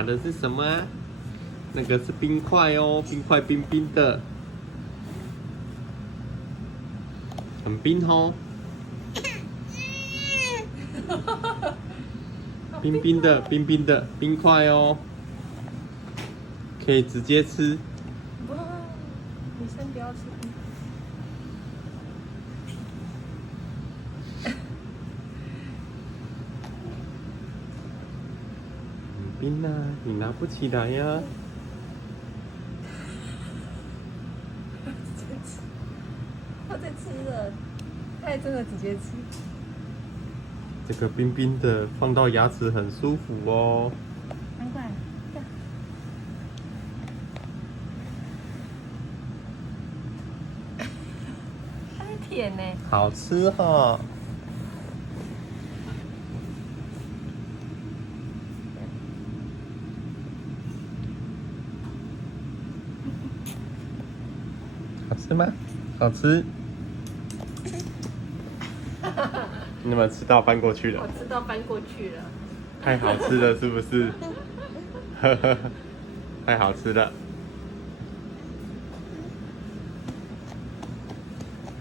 拿的是什么啊？那个是冰块哦，冰块冰冰的，很冰哦。冰冰的，冰冰的冰块哦，可以直接吃。不，女生不要吃冰。很冰啊，你拿不起来呀。直接吃，他在吃了，他也真的直接吃。这个冰冰的放到牙齿很舒服哦。难怪，它是甜呢。好吃哈、哦。好吃吗？好吃。你有没有吃到翻过去了？我吃到翻过去了。太好吃了，是不是？太好吃了。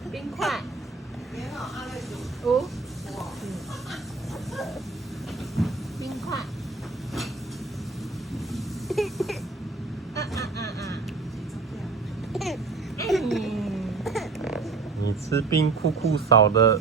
冰块。哦。冰块。你吃冰酷酷嫂的